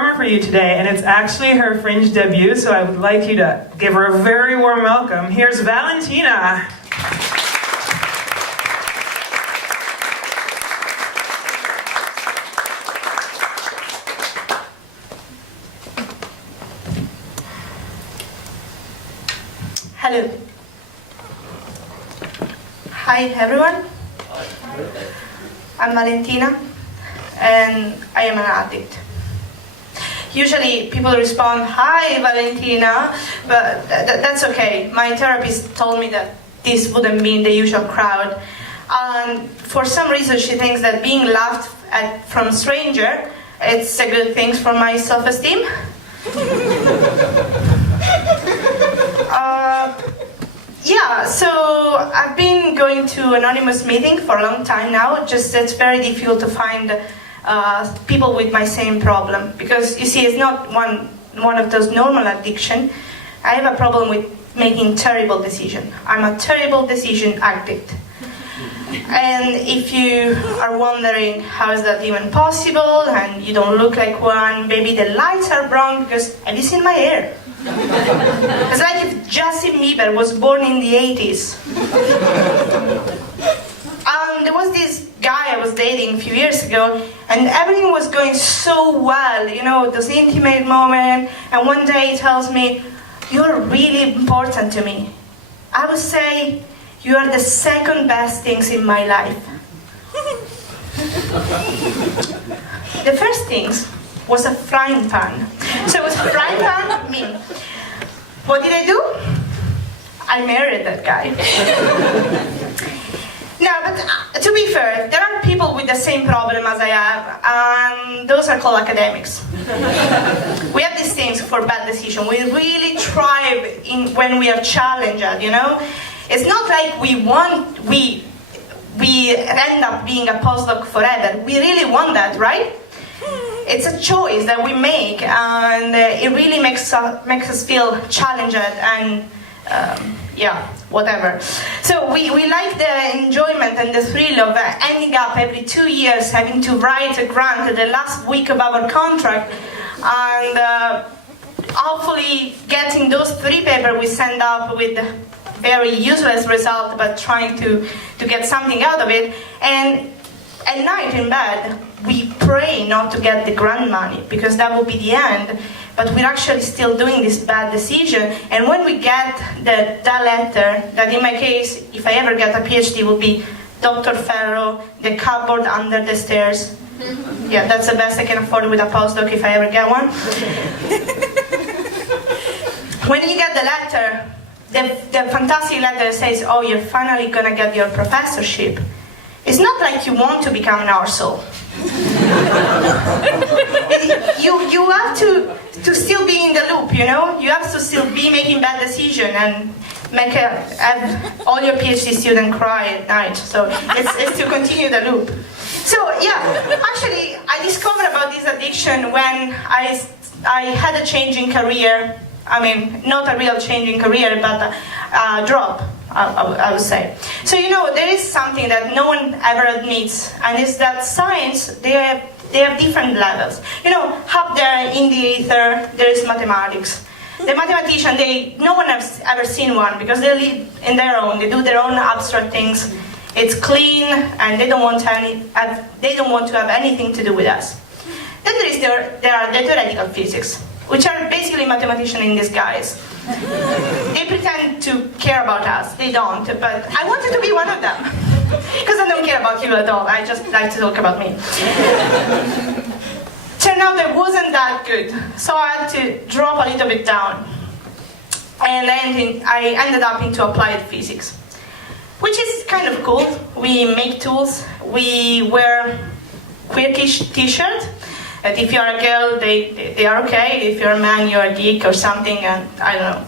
performer for you today, and it's actually her Fringe debut, so I would like you to give her a very warm welcome. Here's Valentina. Hello. Hi everyone. I'm Valentina and I am an addict. Usually people respond, "Hi Valentina," but that's okay. My therapist told me that this wouldn't be in the usual crowd. For some reason she thinks that being laughed at from a stranger, it's a good thing for my self-esteem. Yeah, so I've been going to anonymous meeting for a long time now. Just it's very difficult to find people with my same problem, because you see, it's not one of those normal addiction. I have a problem with making terrible decisions. I'm a terrible decision addict. And if you are wondering how is that even possible, and you don't look like one, maybe the lights are wrong because have you seen my hair? It's like if Justin Bieber was born in the 80s. There was this guy I was dating a few years ago, and everything was going so well, you know, this intimate moment, and one day he tells me, "You're really important to me. I would say you are the second best things in my life." The first things was a frying pan. So it was a frying pan, me. What did I do? I married that guy. No, but to be fair, there are people with the same problem as I have, and those are called academics. We have these things for bad decision. We really thrive when we are challenged, you know? It's not like we end up being a postdoc forever. We really want that, right? It's a choice that we make, and it really makes us feel challenged and yeah, whatever. So we like the enjoyment and the thrill of ending up every 2 years having to write a grant at the last week of our contract, and hopefully getting those 3 papers we send up with very useless result, but trying to get something out of it. And at night in bed, we pray not to get the grant money, because that will be the end. But we're actually still doing this bad decision. And when we get that letter, that in my case, if I ever get a PhD, will be Dr. Ferro, the cupboard under the stairs. Yeah, that's the best I can afford with a postdoc if I ever get one. When you get the letter, the fantastic letter says, "Oh, you're finally gonna get your professorship." It's not like you want to become an arsehole. You have to still be in the loop, you know? You have to still be making bad decisions and have all your PhD students cry at night. So it's to continue the loop. So yeah, actually I discovered about this addiction when I had a change in career. I mean, not a real change in career, but a drop, I would say. So, you know, there is something that no one ever admits, and it's that science, they have different levels. You know, up there in the ether, there is mathematics. The mathematician, no one has ever seen one, because they live in their own, they do their own abstract things. It's clean, and they don't want to have anything to do with us. Then there are the theoretical physics, which are basically mathematicians in disguise. They pretend to care about us. They don't, but I wanted to be one of them. Because I don't care about you at all. I just like to talk about me. Turned out it wasn't that good, so I had to drop a little bit down. And I ended up into applied physics, which is kind of cool. We make tools. We wear queer t-shirts. That if you're a girl, they are okay. If you're a man, you're a geek or something, and I don't know.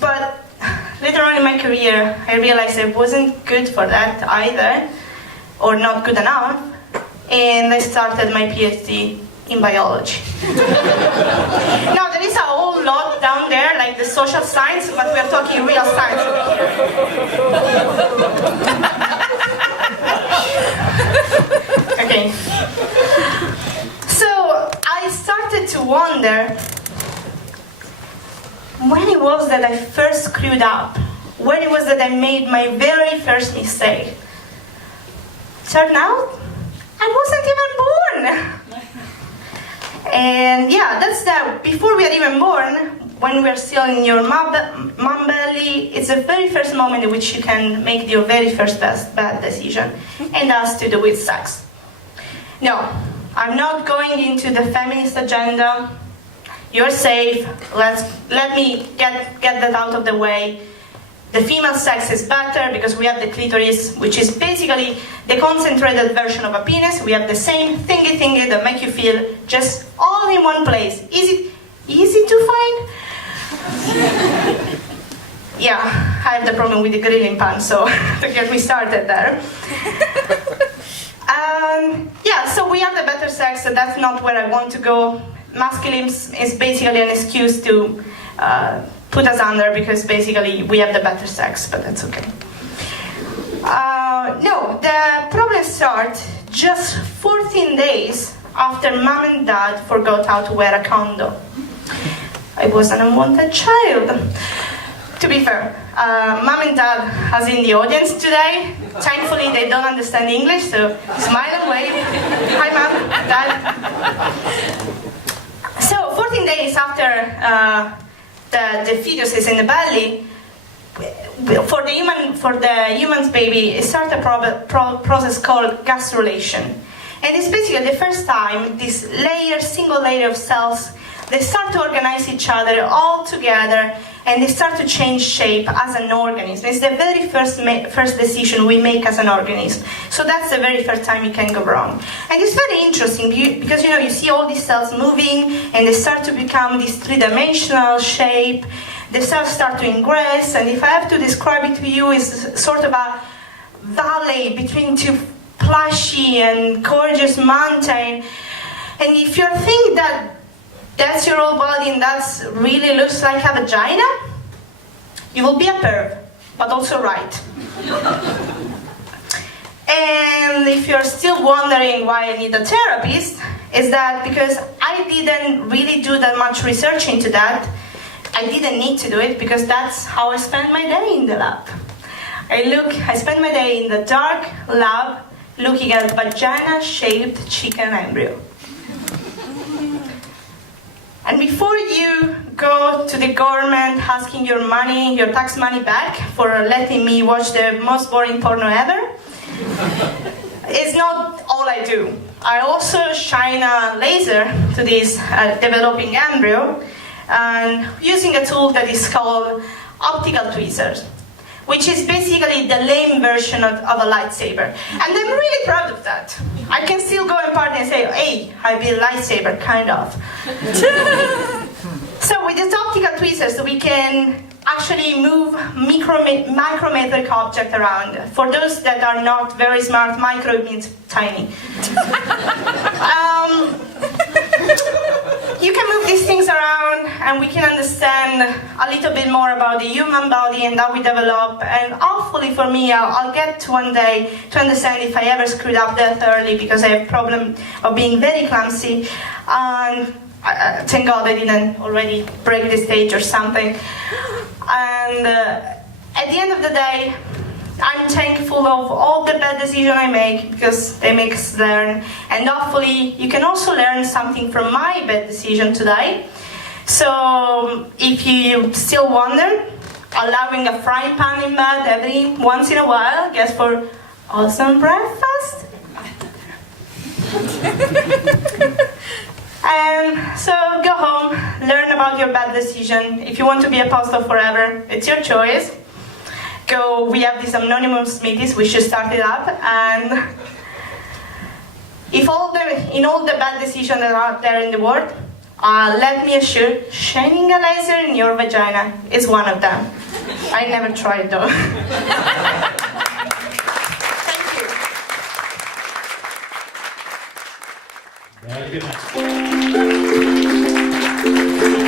But later on in my career, I realized I wasn't good for that either, or not good enough, and I started my PhD in biology. Now, there is a whole lot down there, like the social science, but we're talking real science over here. Okay. So, wonder when it was that I first screwed up, when it was that I made my very first mistake. Turned out, I wasn't even born. And yeah, that's that. Before we are even born, when we are still in your mom belly, it's the very first moment in which you can make your very first bad decision, and that's to do with sex. No, I'm not going into the feminist agenda. You're safe. Let me get that out of the way. The female sex is better because we have the clitoris, which is basically the concentrated version of a penis. We have the same thingy that make you feel just all in one place. Easy to find? Yeah, I have the problem with the grilling pan, so to get me started there. Yeah, so we have the better sex, so that's not where I want to go. Masculine is basically an excuse to put us under, because basically we have the better sex, but that's okay. No, the problem starts just 14 days after mom and dad forgot how to wear a condom. I was an unwanted child. To be fair, mom and dad are in the audience today. Thankfully, they don't understand English, so smile and wave. Hi, mom, dad. So, 14 days after the fetus is in the belly, for the human's baby, it starts a process called gastrulation. And it's basically the first time this single layer of cells, they start to organize each other all together, and they start to change shape as an organism. It's the very first decision we make as an organism. So that's the very first time it can go wrong. And it's very interesting because you see all these cells moving, and they start to become this three-dimensional shape. The cells start to ingress, and if I have to describe it to you, it's sort of a valley between two plushy and gorgeous mountains. And if you think that that's your whole body and that really looks like a vagina, you will be a perv, but also right. And if you're still wondering why I need a therapist, is that because I didn't really do that much research into that. I didn't need to do it because that's how I spend my day in the lab. I spend my day in the dark lab looking at vagina-shaped chicken embryo. And before you go to the government asking your tax money back for letting me watch the most boring porno ever, it's not all I do. I also shine a laser to this developing embryo, and using a tool that is called optical tweezers, which is basically the lame version of a lightsaber. And I'm really proud of that. I can still go and party and say, hey, I built a lightsaber, kind of. So with these optical tweezers, we can actually move micrometric objects around. For those that are not very smart, micro means tiny. You can move these things around, and we can understand a little bit more about the human body and how we develop. And hopefully for me, I'll get to one day to understand if I ever screwed up that early, because I have a problem of being very clumsy. And thank God I didn't already break the stage or something. And at the end of the day, I'm thankful of all the bad decisions I make, because they make us learn. And hopefully you can also learn something from my bad decision today. So if you still wonder, allowing a frying pan in bed every once in a while, just for awesome breakfast. And so go home, learn about your bad decision. If you want to be a postdoc forever, it's your choice. We have these anonymous meetings, we should start it up. And if in all the bad decisions that are out there in the world, let me assure, shining a laser in your vagina is one of them. I never tried though. Thank you. Very good.